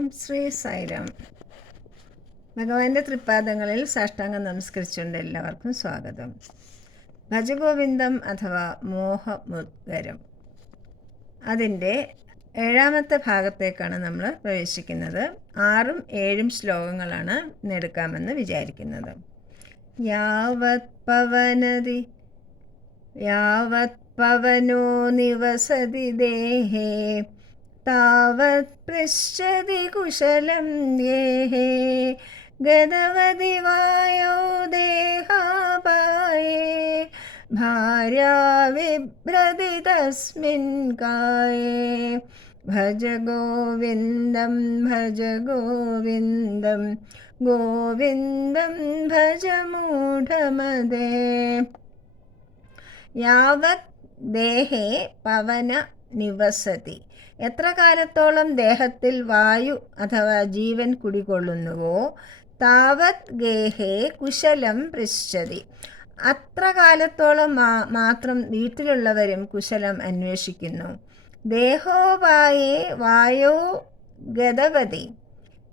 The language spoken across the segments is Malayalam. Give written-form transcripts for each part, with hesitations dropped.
ഓം ശ്രീ സായിരാം. ഭഗവാന്റെ തൃപ്പാദങ്ങളിൽ സാഷ്ടാംഗം നമസ്കരിച്ചുകൊണ്ട് എല്ലാവർക്കും സ്വാഗതം. ഭജഗോവിന്ദം അഥവാ മോഹമുദ്ഗരം, അതിൻ്റെ 7ാമത്തെ ഭാഗത്തേക്കാണ് നമ്മൾ പ്രവേശിക്കുന്നത്. 6ഉം 7ഉം ശ്ലോകങ്ങളാണ് എടുക്കാമെന്ന് വിചാരിക്കുന്നത്. യാവത് പവനോ നിവസതി ദേഹേ താവത് പൃച്ഛതി കുശലം ദേഹേ ഗതവതി വായോ ദേഹാപായേ ഭാര്യാ വിഭ്രതി തസ്മിൻ കായേ ഭജ ഗോവിന്ദം ഗോവിന്ദം ഭജ മൂഢമതേ. യാവത് ദേഹേ പവന നിവസതി, എത്ര കാലത്തോളം ദേഹത്തിൽ വായു അഥവാ ജീവൻ കുടികൊള്ളുന്നുവോ, താവത് ഗേഹേ കുശലം പൃച്ഛതി, അത്ര കാലത്തോളം മാത്രം വീട്ടിലുള്ളവരും കുശലം അന്വേഷിക്കുന്നു. ദേഹോപായേ വായോ ഗതവതി,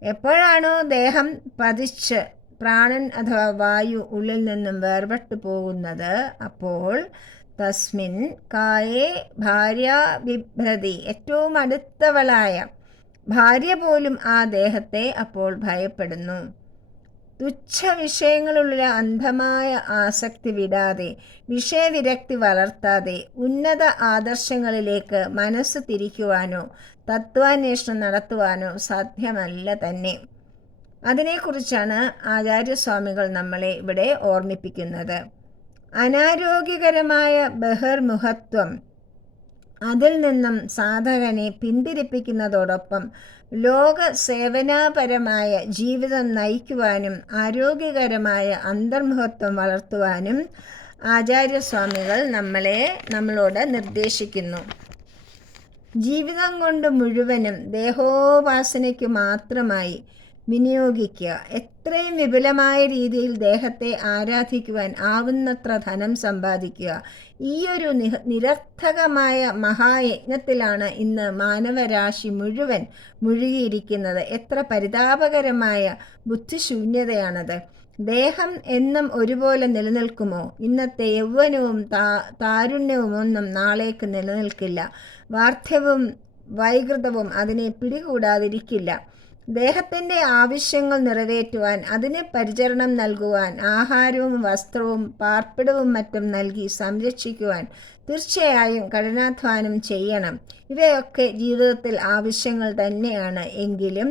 എപ്പോഴാണോ ദേഹം പതിച്ച് പ്രാണൻ അഥവാ വായു ഉള്ളിൽ നിന്നും വേർപെട്ടു പോകുന്നത്, അപ്പോൾ തസ്മിൻ കായേ ഭാര്യ ബിഭ്രതി, ഏറ്റവും അടുത്തവളായ ഭാര്യ പോലും ആ ദേഹത്തെ അപ്പോൾ ഭയപ്പെടുന്നു. തുച്ഛ വിഷയങ്ങളുള്ള അന്ധമായ ആസക്തി വിടാതെ, വിഷയവിരക്തി വളർത്താതെ ഉന്നത ആദർശങ്ങളിലേക്ക് മനസ്സ് തിരിക്കുവാനോ തത്വാന്വേഷണം നടത്തുവാനോ സാധ്യമല്ല തന്നെ. അതിനെക്കുറിച്ചാണ് ആചാര്യസ്വാമികൾ നമ്മളെ ഇവിടെ ഓർമ്മിപ്പിക്കുന്നത്. അനാരോഗ്യകരമായ ബഹിർമുഖത്വം, അതിൽ നിന്നും സാധകനെ പിന്തിരിപ്പിക്കുന്നതോടൊപ്പം ലോക സേവനാപരമായ ജീവിതം നയിക്കുവാനും ആരോഗ്യകരമായ അന്തർമുഖത്വം വളർത്തുവാനും ആചാര്യസ്വാമികൾ നമ്മളോട് നിർദ്ദേശിക്കുന്നു. ജീവിതം കൊണ്ട് മുഴുവനും ദേഹോപാസനയ്ക്ക് മാത്രമായി വിനിയോഗിക്കുക, എത്രയും വിപുലമായ രീതിയിൽ ദേഹത്തെ ആരാധിക്കുവാൻ ആവുന്നത്ര ധനം സമ്പാദിക്കുക, ഈയൊരു നിരർത്ഥകമായ മഹായജ്ഞത്തിലാണ് ഇന്ന് മാനവരാശി മുഴുവൻ മുഴുകിയിരിക്കുന്നത്. എത്ര പരിതാപകരമായ ബുദ്ധിശൂന്യതയാണത്. ദേഹം എന്നും ഒരുപോലെ നിലനിൽക്കുമോ? ഇന്നത്തെ യൗവനവും താരുണ്യവും ഒന്നും നാളേക്ക് നിലനിൽക്കില്ല. വാർദ്ധവവും വൈകൃതവും അതിനെ പിടികൂടാതിരിക്കില്ല. ദേഹത്തിൻ്റെ ആവശ്യങ്ങൾ നിറവേറ്റുവാൻ, അതിന് പരിചരണം നൽകുവാൻ, ആഹാരവും വസ്ത്രവും പാർപ്പിടവും മറ്റും നൽകി സംരക്ഷിക്കുവാൻ തീർച്ചയായും കഠിനാധ്വാനം ചെയ്യണം. ഇവയൊക്കെ ജീവിതത്തിൽ ആവശ്യങ്ങൾ തന്നെയാണ്. എങ്കിലും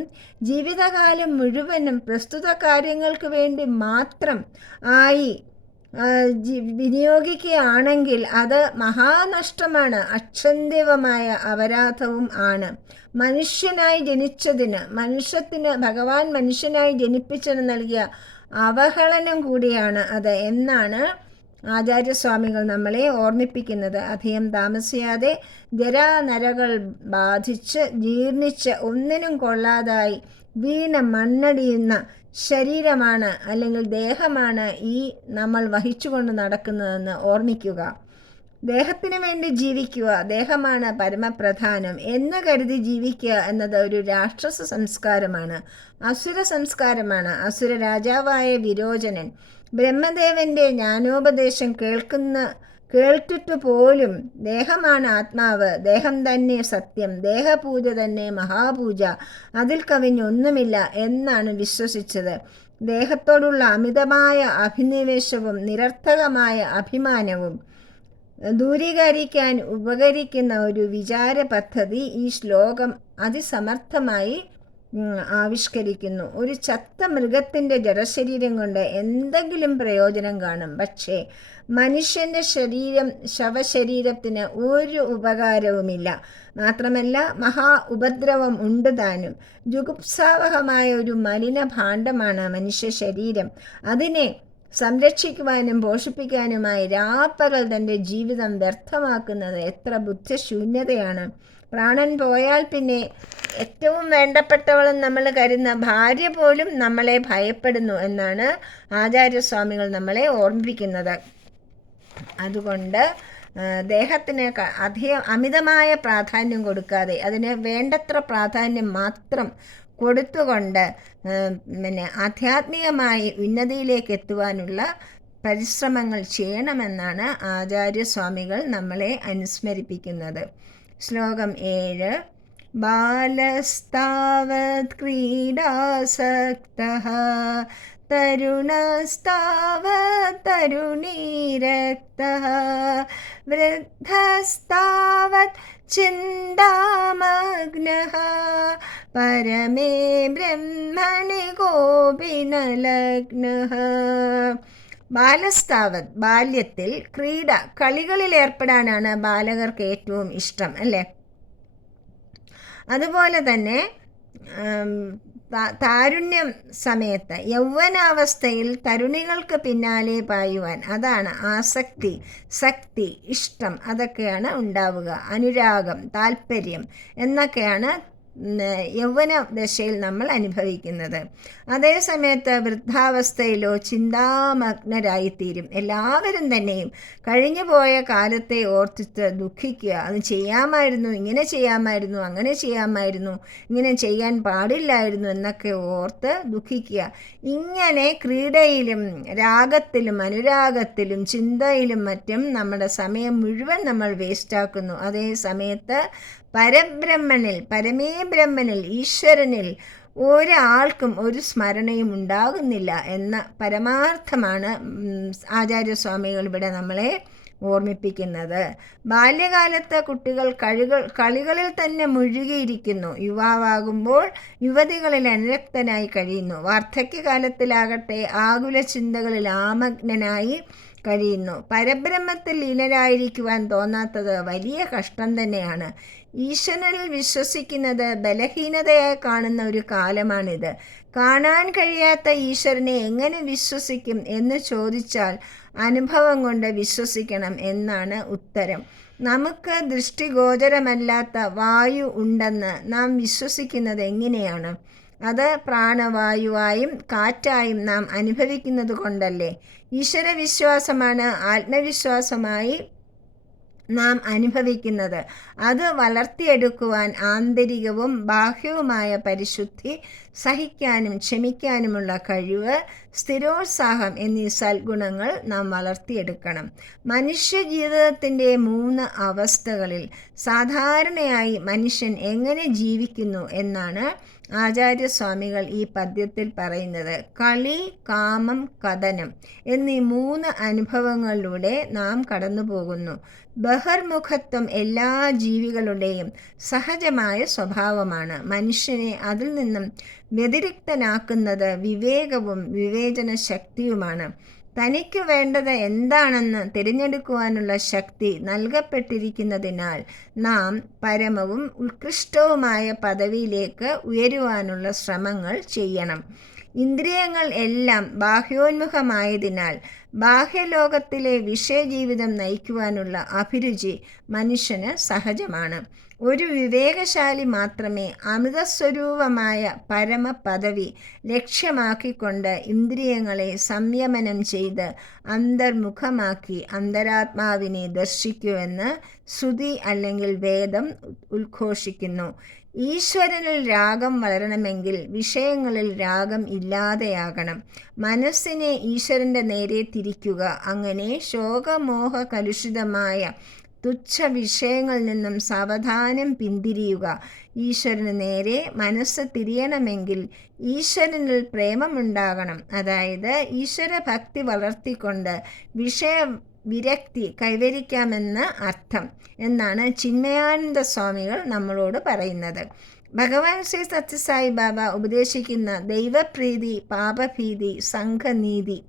ജീവിതകാലം മുഴുവനും പ്രസ്തുത കാര്യങ്ങൾക്ക് വേണ്ടി മാത്രം വിനിയോഗിക്കുകയാണെങ്കിൽ അത് മഹാനഷ്ടമാണ്, അക്ഷന്തിവമായ അപരാധവും ആണ്. മനുഷ്യനായി ജനിച്ചതിന്, മനുഷ്യത്തിന് ഭഗവാൻ മനുഷ്യനായി ജനിപ്പിച്ചതിന് നൽകിയ അവഹേളനം കൂടിയാണ് അത് എന്നാണ് ആചാര്യസ്വാമികൾ നമ്മളെ ഓർമ്മിപ്പിക്കുന്നത്. അധികം താമസിയാതെ ജരാനരകൾ ബാധിച്ച് ജീർണിച്ച് ഒന്നിനും കൊള്ളാതായി വീണ മണ്ണടിയുന്ന ശരീരമാണ് അല്ലെങ്കിൽ ദേഹമാണ് ഈ നമ്മൾ വഹിച്ചുകൊണ്ട് നടക്കുന്നതെന്ന് ഓർമ്മിക്കുക. ദേഹത്തിന് വേണ്ടി ജീവിക്കുക, ദേഹമാണ് പരമപ്രധാനം എന്ന് കരുതി ജീവിക്കുക എന്നത് ഒരു രാക്ഷസ സംസ്കാരമാണ്, അസുര സംസ്കാരമാണ്. അസുര രാജാവായ വിരോചനൻ ബ്രഹ്മദേവന്റെ ജ്ഞാനോപദേശം കേൾട്ടിട്ടു പോലും ദേഹമാണ് ആത്മാവ്, ദേഹം തന്നെ സത്യം, ദേഹപൂജ തന്നെ മഹാപൂജ, അതിൽ കവിഞ്ഞൊന്നുമില്ല എന്നാണ് വിശ്വസിച്ചത്. ദേഹത്തോടുള്ള അമിതമായ അഭിനിവേശവും നിരർത്ഥകമായ അഭിമാനവും ദൂരീകരിക്കാൻ ഉപകരിക്കുന്ന ഒരു വിചാര പദ്ധതി ഈ ശ്ലോകം അതിസമർത്ഥമായി ആവിഷ്കരിക്കുന്നു. ഒരു ചത്ത മൃഗത്തിൻ്റെ ജഡശരീരം കൊണ്ട് എന്തെങ്കിലും പ്രയോജനം കാണും, പക്ഷേ മനുഷ്യൻ്റെ ശവശരീരത്തിന് ഒരു ഉപകാരവുമില്ല. മാത്രമല്ല മഹാ ഉപദ്രവം ഉണ്ട് താനും. ജുഗുപ്സാവഹമായ ഒരു മലിന ഭാണ്ഡമാണ് മനുഷ്യ ശരീരം. അതിനെ സംരക്ഷിക്കുവാനും പോഷിപ്പിക്കാനുമായി രാപ്പകൽ തൻ്റെ ജീവിതം വ്യർത്ഥമാക്കുന്നത് എത്ര ബുദ്ധിശൂന്യതയാണ്. പ്രാണൻ പോയാൽ പിന്നെ ഏറ്റവും വേണ്ടപ്പെട്ടവളും നമ്മൾ കരുതുന്ന ഭാര്യ പോലും നമ്മളെ ഭയപ്പെടുന്നു എന്നാണ് ആചാര്യസ്വാമികൾ നമ്മളെ ഓർമ്മിപ്പിക്കുന്നത്. അതുകൊണ്ട് ദേഹത്തിന് അമിതമായ പ്രാധാന്യം കൊടുക്കാതെ അതിന് വേണ്ടത്ര പ്രാധാന്യം മാത്രം കൊടുത്തുകൊണ്ട് ആധ്യാത്മികമായി ഉന്നതിയിലേക്ക് എത്തുവാനുള്ള പരിശ്രമങ്ങൾ ചെയ്യണമെന്നാണ് ആചാര്യസ്വാമികൾ നമ്മളെ അനുസ്മരിപ്പിക്കുന്നത്. ശ്ലോകം 7. ബാലസ്താവത് ക്രീഡാസക്തഃ തരുണസ്താവത് തരുണീരക്തഃ വൃദ്ധസ്താവത് ചിന്താമഗ്നഃ പരമേ ബ്രഹ്മണി ഗോപിനലഗ്നഃ. ബാലസ്താവത്, ബാല്യത്തിൽ ക്രീഡ, കളികളിൽ ഏർപ്പെടാനാണ് ബാലകർക്ക് ഏറ്റവും ഇഷ്ടം, അല്ലേ? അതുപോലെ തന്നെ താരുണ്യം സമയത്ത്, യൗവനാവസ്ഥയിൽ തരുണികൾക്ക് പിന്നാലെ പായുവാൻ, അതാണ് ആസക്തി, സക്തി, ഇഷ്ടം, അതൊക്കെയാണ് ഉണ്ടാവുക. അനുരാഗം, താല്പര്യം എന്നൊക്കെയാണ് യൗവന ദശയിൽ നമ്മൾ അനുഭവിക്കുന്നത്. അതേസമയത്ത് വൃദ്ധാവസ്ഥയിലോ ചിന്താമഗ്നരായിത്തീരും. എല്ലാവരും തന്നെയും കഴിഞ്ഞു പോയ കാലത്തെ ഓർത്തിട്ട് ദുഃഖിക്കുക. അത് ചെയ്യാമായിരുന്നു, ഇങ്ങനെ ചെയ്യാമായിരുന്നു, അങ്ങനെ ചെയ്യാമായിരുന്നു, ഇങ്ങനെ ചെയ്യാൻ പാടില്ലായിരുന്നു എന്നൊക്കെ ഓർത്ത് ദുഃഖിക്കുക. ഇങ്ങനെ ക്രീഡയിലും രാഗത്തിലും അനുരാഗത്തിലും ചിന്തയിലും മറ്റും നമ്മുടെ സമയം മുഴുവൻ നമ്മൾ വേസ്റ്റാക്കുന്നു. അതേ സമയത്ത് പരബ്രഹ്മനിൽ, പരമേ ബ്രഹ്മനിൽ, ഈശ്വരനിൽ ഒരാൾക്കും ഒരു സ്മരണയും ഉണ്ടാകുന്നില്ല എന്ന പരമാർത്ഥമാണ് ആചാര്യസ്വാമികൾ ഇവിടെ നമ്മളെ ഓർമ്മിപ്പിക്കുന്നത്. ബാല്യകാലത്ത് കുട്ടികൾ കളികളിൽ തന്നെ മുഴുകിയിരിക്കുന്നു. യുവാവാകുമ്പോൾ യുവതികളിൽ അനുരക്തനായി കഴിയുന്നു. വാർദ്ധക്യകാലത്തിലാകട്ടെ ആകുല ചിന്തകളിൽ ആമഗ്നനായി കഴിയുന്നു. പരബ്രഹ്മത്തിൽ ലീനരായിരിക്കുവാൻ തോന്നാത്തത് വലിയ കഷ്ടം തന്നെയാണ്. ഈശ്വരനിൽ വിശ്വസിക്കുന്നത് ബലഹീനതയായി കാണുന്ന ഒരു കാലമാണിത്. കാണാൻ കഴിയാത്ത ഈശ്വരനെ എങ്ങനെ വിശ്വസിക്കും എന്ന് ചോദിച്ചാൽ അനുഭവം കൊണ്ട് വിശ്വസിക്കണം എന്നാണ് ഉത്തരം. നമുക്ക് ദൃഷ്ടിഗോചരമല്ലാത്ത വായു ഉണ്ടെന്ന് നാം വിശ്വസിക്കുന്നത് എങ്ങനെയാണ്? അത് പ്രാണവായുവായും കാറ്റായും നാം അനുഭവിക്കുന്നത് കൊണ്ടല്ലേ. ഈശ്വരവിശ്വാസമാണ് ആത്മവിശ്വാസമായി നാം അനുഭവിക്കുന്നത്. അത് വളർത്തിയെടുക്കുവാൻ ആന്തരികവും ബാഹ്യവുമായ പരിശുദ്ധി, സഹിക്കാനും ക്ഷമിക്കാനുമുള്ള കഴിവ്, സ്ഥിരോത്സാഹം എന്നീ സൽഗുണങ്ങൾ നാം വളർത്തിയെടുക്കണം. മനുഷ്യ ജീവിതത്തിൻ്റെ 3 അവസ്ഥകളിൽ സാധാരണയായി മനുഷ്യൻ എങ്ങനെ ജീവിക്കുന്നു എന്നാണ് ആചാര്യസ്വാമികൾ ഈ പദ്യത്തിൽ പറയുന്നത്. കളി, കാമം, കഥനം എന്നീ 3 അനുഭവങ്ങളിലൂടെ നാം കടന്നു പോകുന്നു. ബഹിർമുഖത്വം എല്ലാ ജീവികളുടെയും സഹജമായ സ്വഭാവമാണ്. മനുഷ്യനെ അതിൽ നിന്നും വ്യതിരിക്തനാക്കുന്നത് വിവേകവും വിവേചന ശക്തിയുമാണ്. തനിക്ക് വേണ്ടത് എന്താണെന്ന് തിരഞ്ഞെടുക്കുവാനുള്ള ശക്തി നൽകപ്പെട്ടിരിക്കുന്നതിനാൽ നാം പരമവും ഉത്കൃഷ്ടവുമായ പദവിയിലേക്ക് ഉയരുവാനുള്ള ശ്രമങ്ങൾ ചെയ്യണം. ഇന്ദ്രിയങ്ങൾ എല്ലാം ബാഹ്യോന്മുഖമായതിനാൽ ബാഹ്യലോകത്തിലെ വിഷയജീവിതം നയിക്കുവാനുള്ള അഭിരുചി മനുഷ്യന് സഹജമാണ്. ഒരു വിവേകശാലി മാത്രമേ അമൃതസ്വരൂപമായ പരമപദവി ലക്ഷ്യമാക്കിക്കൊണ്ട് ഇന്ദ്രിയങ്ങളെ സംയമനം ചെയ്ത് അന്തർമുഖമാക്കി അന്തരാത്മാവിനെ ദർശിക്കുമെന്ന് ശ്രുതി അല്ലെങ്കിൽ വേദം ഉദ്ഘോഷിക്കുന്നു. ഈശ്വരനിൽ രാഗം വളരണമെങ്കിൽ വിഷയങ്ങളിൽ രാഗം ഇല്ലാതെയാകണം. മനസ്സിനെ ഈശ്വരൻ്റെ നേരെ തിരിക്കുക. അങ്ങനെ ശോകമോഹ കലുഷിതമായ തുച്ഛ വിഷയങ്ങളിൽ നിന്നും സാവധാനം പിന്തിരിയുക. ഈശ്വരന് നേരെ മനസ്സ് തിരിയണമെങ്കിൽ ഈശ്വരനിൽ പ്രേമമുണ്ടാകണം. അതായത് ഈശ്വര ഭക്തി വളർത്തിക്കൊണ്ട് വിരക്തി കൈവരിക്കാമെന്ന് അർത്ഥം എന്നാണ് ചിന്മയാനന്ദ സ്വാമികൾ നമ്മളോട് പറയുന്നത്. ഭഗവാൻ ശ്രീ സത്യസായി ബാബ ഉപദേശിക്കുന്ന ദൈവപ്രീതി, പാപഭീതി, സംഘനീതി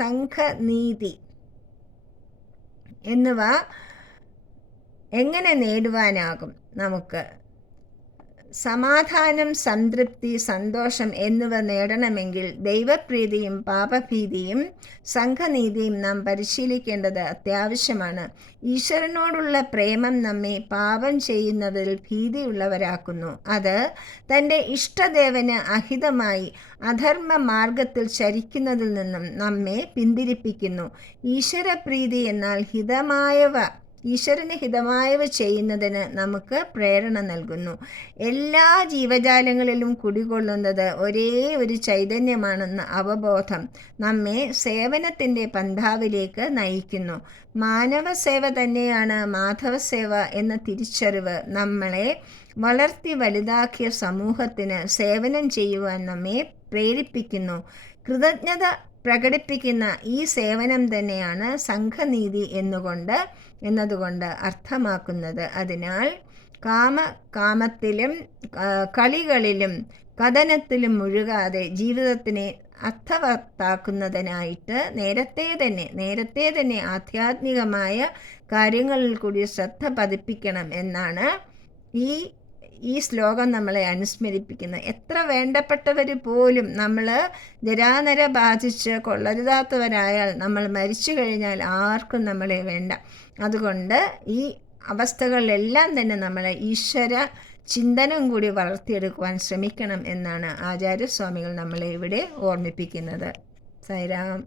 സംഘനീതി എന്നിവ എങ്ങനെ നേടുവാനാകും? നമുക്ക് സമാധാനം, സംതൃപ്തി, സന്തോഷം എന്നിവ നേടണമെങ്കിൽ ദൈവപ്രീതിയും പാപഭീതിയും സംഘനീതിയും നാം പരിശീലിക്കേണ്ടത് അത്യാവശ്യമാണ്. ഈശ്വരനോടുള്ള പ്രേമം നമ്മെ പാപം ചെയ്യുന്നതിൽ ഭീതിയുള്ളവരാക്കുന്നു. അത് തൻ്റെ ഇഷ്ടദേവന് അഹിതമായി അധർമ്മ മാർഗത്തിൽ ചരിക്കുന്നതിൽ നിന്നും നമ്മെ പിന്തിരിപ്പിക്കുന്നു. ഈശ്വരപ്രീതി എന്നാൽ ഈശ്വരന് ഹിതമായവ ചെയ്യുന്നതിന് നമുക്ക് പ്രേരണ നൽകുന്നു. എല്ലാ ജീവജാലങ്ങളിലും കുടികൊള്ളുന്നത് ഒരേ ഒരു ചൈതന്യമാണെന്ന അവബോധം നമ്മെ സേവനത്തിൻ്റെ പന്ഥാവിലേക്ക് നയിക്കുന്നു. മാനവസേവ തന്നെയാണ് മാധവസേവ എന്ന തിരിച്ചറിവ് നമ്മളെ വളർത്തി വലുതാക്കിയ സമൂഹത്തിന് സേവനം ചെയ്യുവാൻ നമ്മെ പ്രേരിപ്പിക്കുന്നു. കൃതജ്ഞത പ്രകടിപ്പിക്കുന്ന ഈ സേവനം തന്നെയാണ് സംഘനീതി എന്നതുകൊണ്ട് അർത്ഥമാക്കുന്നത്. അതിനാൽ കാമത്തിലും കളികളിലും കഥനത്തിലും മുഴുകാതെ ജീവിതത്തിനെ അർത്ഥവത്താക്കുന്നതിനായിട്ട് നേരത്തെ തന്നെ ആധ്യാത്മികമായ കാര്യങ്ങളിൽ കൂടി ശ്രദ്ധ പതിപ്പിക്കണം എന്നാണ് ഈ ശ്ലോകം നമ്മളെ അനുസ്മരിപ്പിക്കുന്നത്. എത്ര വേണ്ടപ്പെട്ടവർ പോലും നമ്മൾ ജരാനര ബാധിച്ച് കൊള്ളരുതാത്തവരായാൽ നമ്മൾ മരിച്ചു കഴിഞ്ഞാൽ ആർക്കും നമ്മളെ വേണ്ട. അതുകൊണ്ട് ഈ അവസ്ഥകളിലെല്ലാം തന്നെ നമ്മൾ ഈശ്വര ചിന്തനം കൂടി വളർത്തിയെടുക്കുവാൻ ശ്രമിക്കണം എന്നാണ് ആചാര്യസ്വാമികൾ നമ്മളെ ഇവിടെ ഓർമ്മിപ്പിക്കുന്നത്. സായിരാം.